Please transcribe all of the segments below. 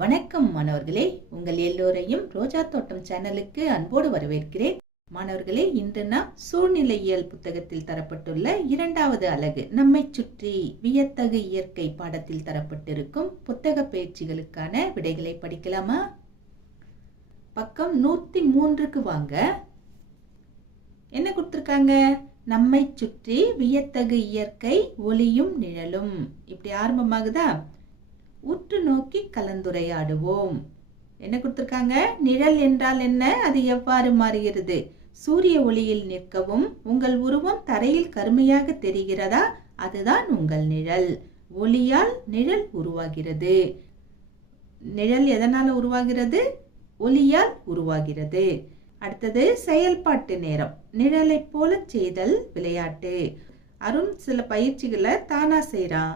வணக்கம் மாணவர்களே, உங்கள் எல்லோரையும் ரோஜா தோட்டம் சேனலுக்கு அன்போடு வரவேற்கிறேன். மாணவர்களே, இன்று நாம் சூழ்நிலையியல் புத்தகத்தில் தரப்பட்டுள்ள 2வது அலகு நம்மை சுற்றி வியத்தகு இயற்கை பாடத்தில் தரப்பட்டிருக்கும் புத்தக பயிற்சிகளுக்கான விடைகளை படிக்கலாமா? பக்கம் 103க்கு வாங்க. என்ன கொடுத்திருக்காங்க? நம்மை சுற்றி வியத்தகு இயற்கை, ஒளியும் நிழலும். இப்படி ஆரம்பமாகுதா? உற்று நோக்கி கலந்துரையாடுவோம். என்ன கொடுத்திருக்காங்க? நிழல் என்றால் என்ன, அது எவ்வாறு மாறுகிறது? சூரிய ஒளியில் நிற்கவும் உங்கள் உருவம் தரையில் கருமையாக தெரிகிறதா? அதுதான் உங்கள் நிழல். ஒளியால் நிழல் உருவாகிறது. நிழல் எதனால உருவாகிறது? ஒளியால் உருவாகிறது. அடுத்தது செயல்பாட்டு நேரம். நிழலை போல செய்தல் விளையாட்டு. அருண் சில பயிற்சிகளை தானா செய்றான்.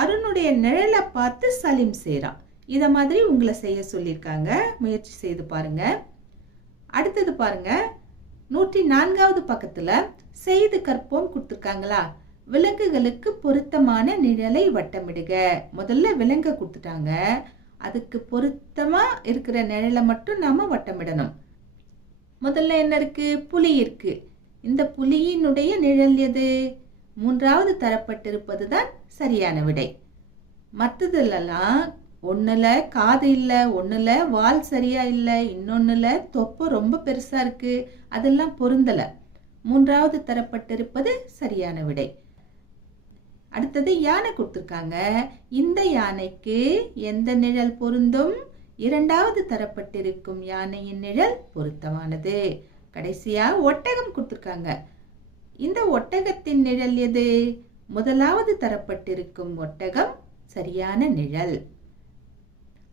அருணுடைய நிழலை பார்த்து சலீம் செய்றான். இத மாதிரி உங்களை செய்ய சொல்லியிருக்காங்க. முயற்சி செய்து பாருங்க. அடுத்தது பாருங்க, 104வது பக்கத்துல செய்து கற்போம் கொடுத்துருக்காங்களா? விலங்குகளுக்கு பொருத்தமான நிழலை வட்டமிடுக. முதல்ல விலங்க கொடுத்துட்டாங்க, அதுக்கு பொருத்தமா இருக்கிற நிழலை மட்டும் நாம வட்டமிடணும். முதல்ல என்ன இருக்கு? புலி இருக்கு. இந்த புலியினுடைய நிழல் எது? 3வது தரப்பட்டிருப்பது தான் சரியான விடை. மற்றதுலாம் ஒண்ணுல காது இல்ல, ஒண்ணுல வால் சரியா இல்ல, இன்னொன்னுல தொப்பை ரொம்ப பெருசா இருக்கு, அதெல்லாம் பொருந்தல. 3வது தரப்பட்டிருப்பது சரியான விடை. அடுத்தது யானை கொடுத்திருக்காங்க. இந்த யானைக்கு எந்த நிழல் பொருந்தும்? 2வது தரப்பட்டிருக்கும் யானையின் நிழல் பொருத்தமானது. கடைசியா ஒட்டகம் கொடுத்திருக்காங்க. இந்த ஒட்டகத்தின் நிழல் எது? 1வது தரப்பட்டிருக்கும் ஒட்டகம் சரியான நிழல்.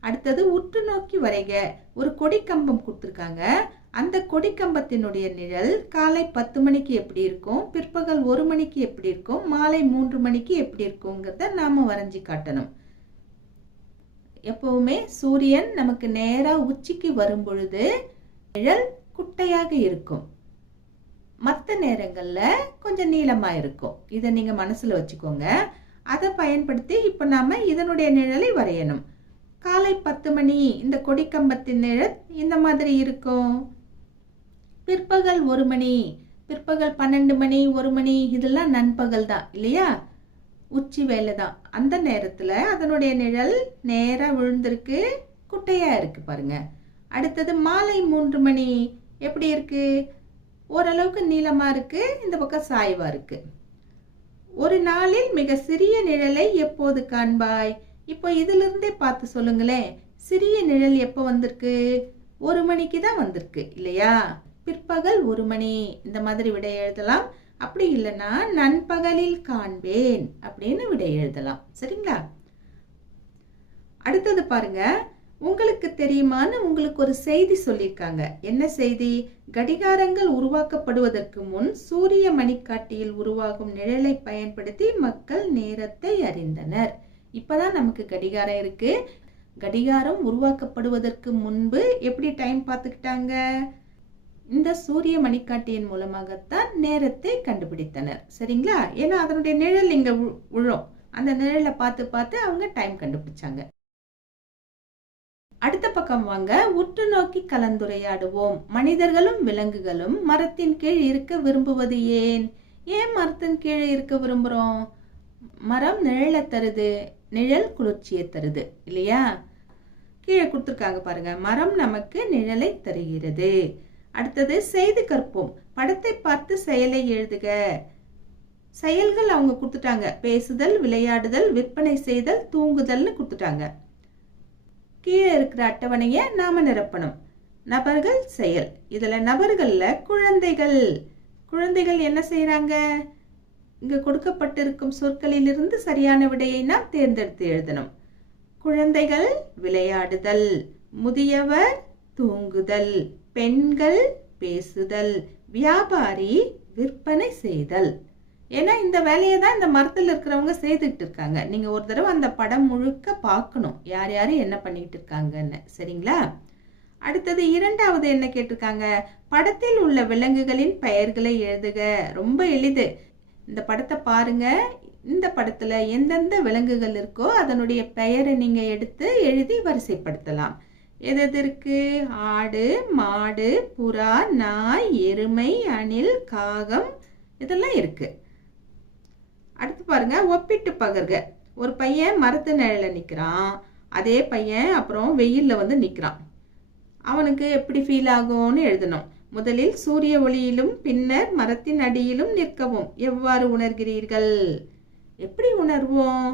அடுத்தது உற்று நோக்கி வரைக. ஒரு கொடிக்கம்பம் கொடுத்திருக்காங்க. அந்த கொடிக்கம்பத்தினுடைய நிழல் காலை 10 மணிக்கு எப்படி இருக்கும், பிற்பகல் 1 மணிக்கு எப்படி இருக்கும், மாலை 3 மணிக்கு எப்படி இருக்குங்கிறத நாம வரைஞ்சி காட்டணும். எப்பவுமே சூரியன் நமக்கு நேரா உச்சிக்கு வரும் பொழுது நிழல் குட்டையாக இருக்கும். மற்ற நேரங்கள்ல கொஞ்சம் நீளமா இருக்கும். இதை நீங்க மனசுல வச்சுக்கோங்க. அதை பயன்படுத்தி இப்ப நாம இதனுடைய நிழலை வரையணும். காலை 10 மணி இந்த கொடிக்கம்பத்தின் நிழல் இந்த மாதிரி இருக்கும். பிற்பகல் 1 மணி, பிற்பகல் 12 மணி, 1 மணி, இதெல்லாம் நண்பகல் தான் இல்லையா? உச்சி வேலை தான். அந்த நேரத்துல அதனுடைய நிழல் நேரா விழுந்திருக்கு, குட்டையா இருக்கு பாருங்க. அடுத்தது மாலை 3 மணி எப்படி இருக்கு? ஓரளவுக்கு நீளமா இருக்கு, இந்த பக்கம் சாய்வா இருக்கு. ஒரு நாளில் மிக சிறிய நிழலை எப்போது காண்பாய்? இப்போ இதுல இருந்தே பார்த்து சொல்லுங்களேன். சிறிய நிழல் எப்போ வந்திருக்கு? 1 மணிக்கு தான் வந்திருக்கு இல்லையா? பிற்பகல் 1 மணி இந்த மாதிரி விடை எழுதலாம். அப்படி இல்லைன்னா நண்பகலில் காண்பேன் அப்படின்னு விடை எழுதலாம். சரிங்களா? அடுத்தது பாருங்க, உங்களுக்கு தெரியுமான்னு உங்களுக்கு ஒரு செய்தி சொல்லியிருக்காங்க. என்ன செய்தி? கடிகாரங்கள் உருவாக்கப்படுவதற்கு முன் சூரிய மணிக்காட்டியில் உருவாகும் நிழலை பயன்படுத்தி மக்கள் நேரத்தை அறிந்தனர். இப்பதான் நமக்கு கடிகாரம் இருக்கு. கடிகாரம் உருவாக்கப்படுவதற்கு முன்பு எப்படி டைம் பார்த்துக்கிட்டாங்க? இந்த சூரிய மணிக்காட்டியின் மூலமாகத்தான் நேரத்தை கண்டுபிடித்தனர். சரிங்களா? ஏன்னா அதனுடைய நிழல் இங்க விழும். அந்த நிழலை பார்த்து பார்த்து அவங்க டைம் கண்டுபிடிச்சாங்க. அடுத்த பக்கம் வாங்க. உற்று நோக்கி கலந்துரையாடுவோம். மனிதர்களும் விலங்குகளும் மரத்தின் கீழ் இருக்க விரும்புவது ஏன்? ஏன் மரத்தின் கீழே இருக்க விரும்புறோம்? மரம் நிழலை தருது, நிழல் குளிர்ச்சியை தருது இல்லையா? கீழே கொடுத்துருக்காங்க பாருங்க, மரம் நமக்கு நிழலை தருகிறது. அடுத்தது செய்து கற்போம். படத்தை பார்த்து செயலை எழுதுக. செயல்கள் அவங்க கொடுத்துட்டாங்க. பேசுதல், விளையாடுதல், விற்பனை செய்தல், தூங்குதல்னு கொடுத்துட்டாங்க. கீழே இருக்கிற அட்டவணையை நாம நிரப்பணும். நபர்கள், செயல். இதுல நபர்கள்ல குழந்தைகள். குழந்தைகள் என்ன செய்யறாங்க? இங்க கொடுக்கப்பட்டிருக்கும் சொற்களிலிருந்து சரியான விடையை நாம் தேர்ந்தெடுத்து எழுதணும். குழந்தைகள் விளையாடுதல், முதியவர் தூங்குதல், பெண்கள் பேசுதல், வியாபாரி விற்பனை செய்தல். ஏன்னா இந்த வேலையை தான் இந்த மரத்தில் இருக்கிறவங்க செய்துட்டு இருக்காங்க. நீங்க ஒரு தடவை அந்த படம் முழுக்க பார்க்கணும், யார் யாரு என்ன பண்ணிட்டு இருக்காங்கன்னு. சரிங்களா? அடுத்தது 2வது என்ன கேட்டிருக்காங்க? படத்தில் உள்ள விலங்குகளின் பெயர்களை எழுதுக. ரொம்ப எளிது. இந்த படத்தை பாருங்க. இந்த படத்துல எந்தெந்த விலங்குகள் இருக்கோ அதனுடைய பெயரை நீங்க எடுத்து எழுதி வரிசைப்படுத்தலாம். எது இருக்கு? ஆடு, மாடு, புறா, நாய், எருமை, அணில், காகம் இதெல்லாம் இருக்கு. அடுத்து பாருங்க, ஒப்பிட்டு பகர்க. ஒரு பையன் மரத்து நிழல நிக்கிறான், அதே பையன் அப்புறம் வெயில்ல வந்து நிக்கிறான். அவனுக்கு எப்படி ஃபீல் ஆகும்னு எழுதணும். முதலில் சூரிய ஒளியிலும் பின்னர் மரத்தின் அடியிலும் நிற்கவும். எவ்வாறு உணர்கிறீர்கள்? எப்படி உணர்வோம்?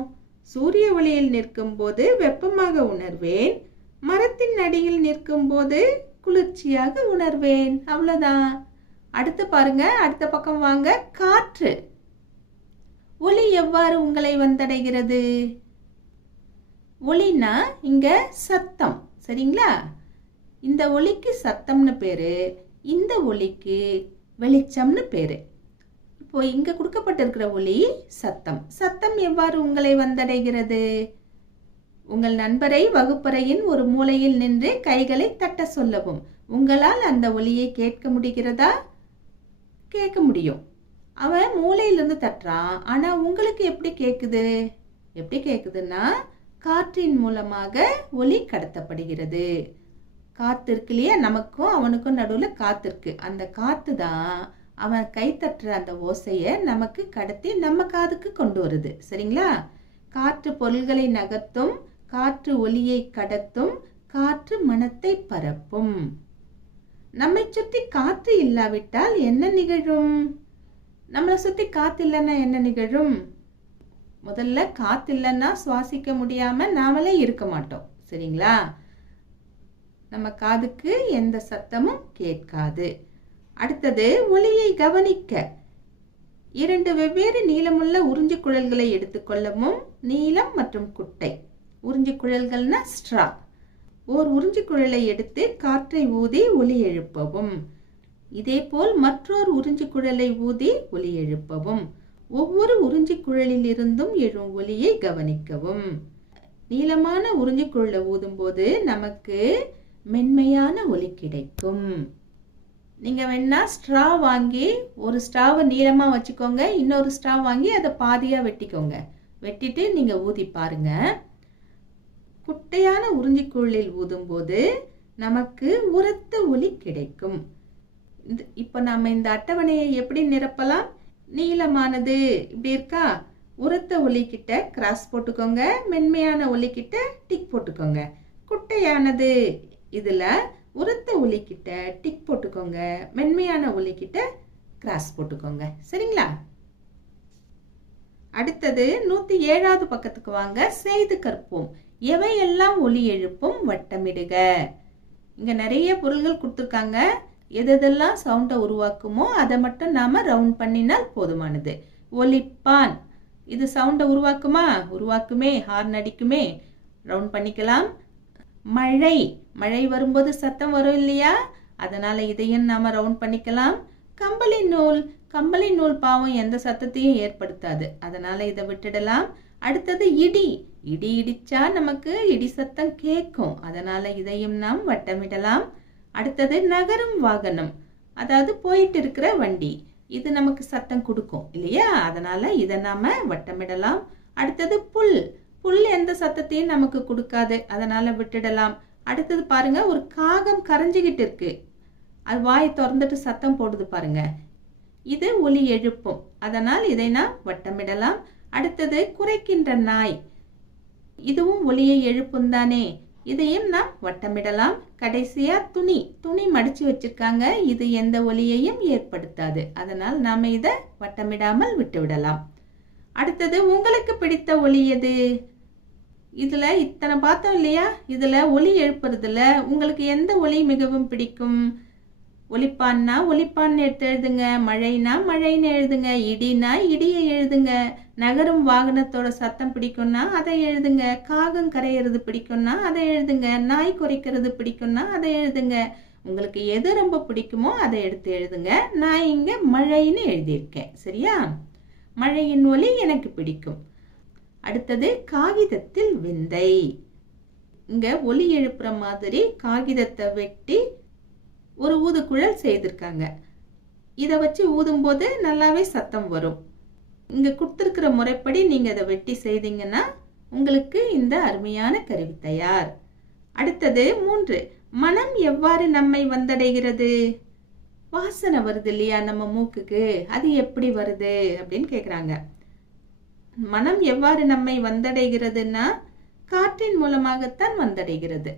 சூரிய ஒளியில் நிற்கும் போது வெப்பமாக உணர்வேன், மரத்தின் அடியில் நிற்கும் போது குளிர்ச்சியாக உணர்வேன். அவ்வளவுதான். அடுத்து பாருங்க, அடுத்த பக்கம் வாங்க. காற்று. ஒளி எவ்வாறு உங்களை வந்தடைகிறது? ஒளினா இங்க சத்தம், சரிங்களா? இந்த ஒளிக்கு சத்தம்னு பேரு, இந்த ஒளிக்கு வெளிச்சம்னு பேரு. இப்போ இங்க கொடுக்கப்பட்டிருக்கிற ஒளி சத்தம். சத்தம் எவ்வாறு உங்களை வந்தடைகிறது? உங்கள் நண்பரை வகுப்பறையின் ஒரு மூலையில் நின்று கைகளை தட்ட சொல்லவும். உங்களால் அந்த ஒலியை கேட்க முடிகிறதா? கேட்க முடியும். அவன் மூலையிலிருந்து தட்டுறான், ஆனா உங்களுக்கு எப்படி கேக்குது? எப்படி கேக்குதுன்னா, காற்றின் மூலமாக ஒலி கடத்தப்படுகிறது. காத்து இருக்கு இல்லையா, நமக்கும் அவனுக்கும் நடுவுல காத்து இருக்கு. அந்த காத்து தான் அவன் கை தட்டுற அந்த ஓசைய நமக்கு கடத்தி நம்ம காதுக்கு கொண்டு வருது, சரிங்களா? காற்று பொருள்களை நகர்த்தும், காற்று ஒலியை கடத்தும், காற்று மனத்தை பரப்பும். நம்மை சுற்றி காற்று இல்லாவிட்டால் என்ன நிகழும்? நம்மளை சுற்றி காத்து இல்லைன்னா என்ன நிகழும்? முதல்ல காத்து இல்லைன்னா சுவாசிக்க முடியாம நாமளே இருக்க மாட்டோம், சரிங்களா? நம்ம காதுக்கு எந்த சத்தமும் கேட்காது. அடுத்தது ஒலியை கவனிக்க. 2 வெவ்வேறு நீளமுள்ள உறிஞ்சி குழல்களை எடுத்துக்கொள்ளவும். நீளம் மற்றும் குட்டை. உறிஞ்சி குழல்கள்னா ஸ்ட்ரா. ஓர் உறிஞ்சி குழலை எடுத்து காற்றை ஊதி ஒலி எழுப்பவும். இதேபோல் மற்றொரு உறிஞ்சி குழலை ஊதி ஒலி எழுப்பவும். ஒவ்வொரு உறிஞ்சி குழலில் இருந்தும் எழும் ஒலியை கவனிக்கவும். நீளமான உறிஞ்சி குழலை ஊதும் போது நமக்கு மென்மையான ஒலி கிடைக்கும். நீங்க வேணா ஸ்ட்ரா வாங்கி ஒரு ஸ்ட்ராவை நீளமா வச்சுக்கோங்க, இன்னொரு ஸ்ட்ரா வாங்கி அதை பாதியா வெட்டிக்கோங்க. வெட்டிட்டு நீங்க ஊதி பாருங்க. குட்டையான உறிஞ்சி குழலில் ஊதும் போது நமக்கு உரத்த ஒலி கிடைக்கும். இப்ப நாம இந்த அட்டவணையை எப்படி நிரப்பலாம்? நீளமானது இப்படி இருக்கா, உரத்த ஒலி கிட்ட கிராஸ் போட்டுக்கோங்க, மென்மையான ஒலி கிட்ட டிக் போட்டுக்கோங்க. குட்டையானது இதுல உரத்த ஒலி கிட்ட டிக் போட்டுக்கோங்க, மென்மையான ஒலி கிட்ட கிராஸ் போட்டுக்கோங்க, சரிங்களா? அடுத்தது 107வது பக்கத்துக்கு வாங்க. செய்து கற்போம். எவையெல்லாம் ஒலி எழுப்பும்? வட்டமிடுக. இங்க நிறைய பொருள்கள் கொடுத்துருக்காங்க. எதெல்லாம் சவுண்டை உருவாக்குமோ அதை மட்டும் நாம ரவுண்ட் பண்ணினால் போதுமானது. ஒலிப்பான், இது சவுண்டை உருவாக்குமா? உருவாக்குமே, ஹார்ன் அடிக்குமே, ரவுண்ட் பண்ணிக்கலாம். மழை, மழை வரும்போது சத்தம் வரும் இல்லையா, அதனால இதையும் நாம ரவுண்ட் பண்ணிக்கலாம். கம்பளி நூல், கம்பளி நூல் பாவம் எந்த சத்தத்தையும் ஏற்படுத்தாது, அதனால இதை விட்டுடலாம். அடுத்தது இடி, இடி இடிச்சா நமக்கு இடி சத்தம் கேட்கும், அதனால இதையும் நாம் வட்டமிடலாம். அடுத்தது நகரும் வாகனம், அதாவது போயிட்டு இருக்கிற வண்டி, இது நமக்கு சத்தம் கொடுக்கும் இல்லையா, அதனால இதை நாம வட்டமிடலாம். அடுத்தது புல், புல் எந்த சத்தத்தையும் நமக்கு கொடுக்காது, அதனால விட்டுடலாம். அடுத்தது பாருங்க, ஒரு காகம் கரைஞ்சிக்கிட்டு இருக்கு, அது வாய் திறந்துட்டு சத்தம் போடுது பாருங்க, இது ஒலி எழுப்பும், அதனால் இதை நாம் வட்டமிடலாம். அடுத்தது குறைக்கின்ற நாய், இதுவும் ஒலியை எழுப்பும் தானே, இதையும் நாம் வட்டமிடலாம். கடைசியா துணி, துணி மடிச்சு வச்சிருக்காங்க, இது எந்த ஒலியையும் ஏற்படுத்தாது, அதனால் நாம இதை வட்டமிடாமல் விட்டுவிடலாம். அடுத்தது உங்களுக்கு பிடித்த ஒலி எது? இதுல இத்தனை பார்த்தோம் இல்லையா, இதுல ஒலி எழுப்புறதுல உங்களுக்கு எந்த ஒலி மிகவும் பிடிக்கும்? ஒலிப்பான்னா ஒலிப்பான்னு எடுத்து எழுதுங்க, மழைனா மழைன்னு எழுதுங்க, இடினா இடியை எழுதுங்க, நகரும் வாகனத்தோட சத்தம் பிடிக்கும்னா அதை எழுதுங்க, காகம் கரையிறது பிடிக்கும்னா அதை எழுதுங்க, நாய் குறைக்கிறது பிடிக்கும்னா அதை எழுதுங்க. உங்களுக்கு எது ரொம்ப பிடிக்குமோ அதை எடுத்து எழுதுங்க. நான் இங்க மழைன்னு எழுதியிருக்கேன், சரியா? மழையின் ஒலி எனக்கு பிடிக்கும். அடுத்தது காகிதத்தில் விந்தை, இங்க ஒலி எழுப்புற மாதிரி காகிதத்தை வெட்டி ஒரு ஊதுகுழல் செய்திருக்காங்க, இதை வச்சு ஊதும் போது நல்லாவே சத்தம் வரும். இங்க கொடுத்திருக்கிற முறைப்படி நீங்க அதை வெட்டி செய்தீங்கன்னா உங்களுக்கு இந்த அருமையான கருவி தயார். அடுத்தது 3, மனம் எவ்வாறு நம்மை வந்தடைகிறது? வாசனை வருது இல்லையா நம்ம மூக்குக்கு, அது எப்படி வருது அப்படின்னு கேக்குறாங்க. மனம் எவ்வாறு நம்மை வந்தடைகிறதுன்னா காற்றின் மூலமாகத்தான் வந்தடைகிறது.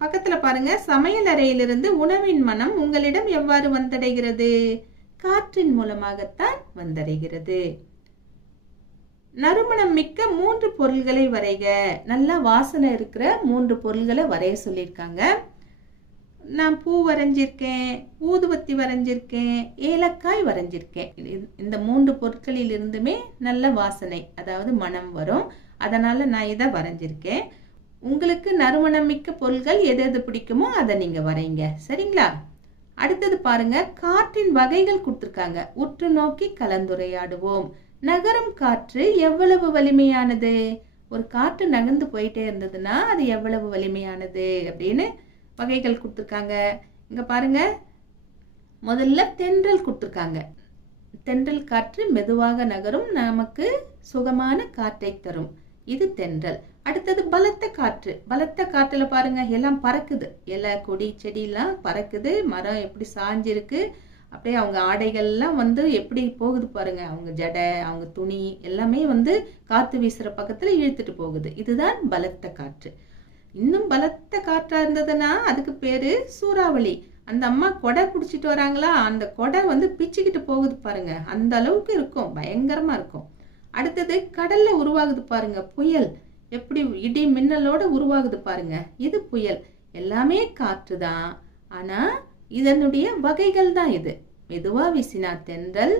பக்கத்துல பாருங்க, சமையல் அறையிலிருந்து உணவின் மனம் உங்களிடம் எவ்வாறு வந்தடைகிறது? காற்றின் மூலமாகத்தான் வந்தடைகிறது. நறுமணம் மிக்க 3 பொருள்களை வரைக. நல்ல வாசனை இருக்கிற 3 பொருள்களை வரைய சொல்லியிருக்காங்க. நான் பூ வரைஞ்சிருக்கேன், ஊதுவத்தி வரைஞ்சிருக்கேன், ஏலக்காய் வரைஞ்சிருக்கேன். இந்த 3 பொருட்களில் இருந்துமே நல்ல வாசனை, அதாவது மனம் வரும். அதனால நான் இதை வரைஞ்சிருக்கேன். உங்களுக்கு நறுமணம் மிக்க பொருள்கள் எது எது பிடிக்குமோ அதை நீங்க வரைங்க, சரிங்களா? அடுத்தது பாருங்க, காற்றின் வகைகள் கொடுத்திருக்காங்க. உற்று நோக்கி கலந்துரையாடுவோம். நகரும் காற்று எவ்வளவு வலிமையானது? ஒரு காற்று நகர்ந்து போயிட்டே இருந்ததுன்னா அது எவ்வளவு வலிமையானது அப்படின்னு வகைகள் கொடுத்திருக்காங்க. இங்க பாருங்க, முதல்ல தென்றல் கொடுத்திருக்காங்க. தென்றல் காற்று மெதுவாக நகரும், நமக்கு சுகமான காற்றை தரும். இது தென்றல். அடுத்தது பலத்த காற்று. பலத்த காற்றுல பாருங்க எல்லாம் பறக்குது, இலை கொடி செடி எல்லாம் பறக்குது, மரம் எப்படி சாஞ்சிருக்கு, அப்படியே அவங்க ஆடைகள்லாம் எப்படி போகுது பாருங்க, அவங்க ஜடை அவங்க துணி எல்லாமே காத்து வீசுற பக்கத்துல இழுத்துட்டு போகுது. இதுதான் பலத்த காற்று. இன்னும் பலத்த காற்றா இருந்ததுன்னா அதுக்கு பேரு சூறாவளி. அந்த அம்மா கொடை பிடிச்சிட்டு வராங்களா, அந்த கொடை பிச்சுக்கிட்டு போகுது பாருங்க, அந்த அளவுக்கு இருக்கும், பயங்கரமா இருக்கும். அடுத்தது கடல்ல உருவாகுது பாருங்க புயல், எப்படி இடி மின்னலோட உருவாகுது பாருங்க, இது புயல். எல்லாமே காற்று தான், ஆனா இதனுடைய வகைகள் தான் இது. மெதுவா வீசினா தென்றல்,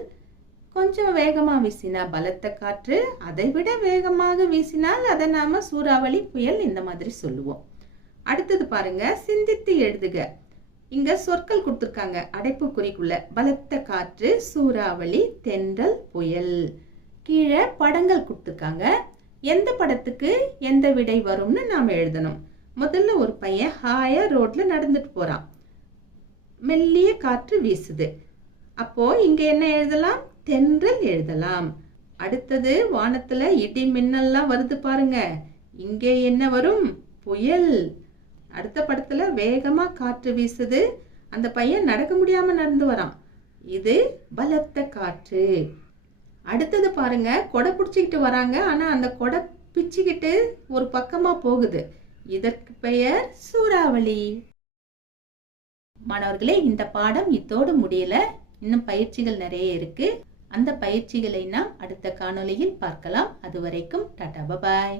கொஞ்சம் வேகமா வீசினா பலத்த காற்று, அதை விட வேகமாக வீசினால் அதை நாம சூறாவளி புயல் இந்த மாதிரி சொல்லுவோம். அடுத்தது பாருங்க, சிந்தித்து எழுதுக. இங்க சொற்கள் கொடுத்திருக்காங்க அடைப்புக்குறிக்குள்ள. பலத்த காற்று, சூறாவளி, தென்றல், புயல். கீழே படங்கள் கொடுத்திருக்காங்க. எந்த படத்துக்கு எந்த விடை வரும்னு நாம எழுதணும். முதல்ல ஒரு பையன் ஹாயா ரோட்ல நடந்துட்டு போறான், மெல்லிய காற்று வீசுது. அப்போ இங்க என்ன எழுதலாம்? தென்றல் எழுதலாம். அடுத்தது வானத்துல இடி மின்னல்லாம் வருது பாருங்க, இங்கே என்ன வரும்? புயல். அடுத்த படத்துல வேகமா காற்று வீசுது, அந்த பையன் நடக்க முடியாம நடந்து வரான், இது பலத்த காற்று. அடுத்தது பாருங்க, கொடை பிடிச்சிக்கிட்டு வராங்க, ஆனா அந்த கொடை பிச்சுக்கிட்டு ஒரு பக்கமா போகுது, இதற்கு பெயர் சூறாவளி. மாணவர்களே, இந்த பாடம் இத்தோடு முடியல, இன்னும் பயிற்சிகள் நிறைய இருக்கு. அந்த பயிற்சிகளை நாம் அடுத்த காணொளியில் பார்க்கலாம். அதுவரைக்கும் டாடா, பாய்.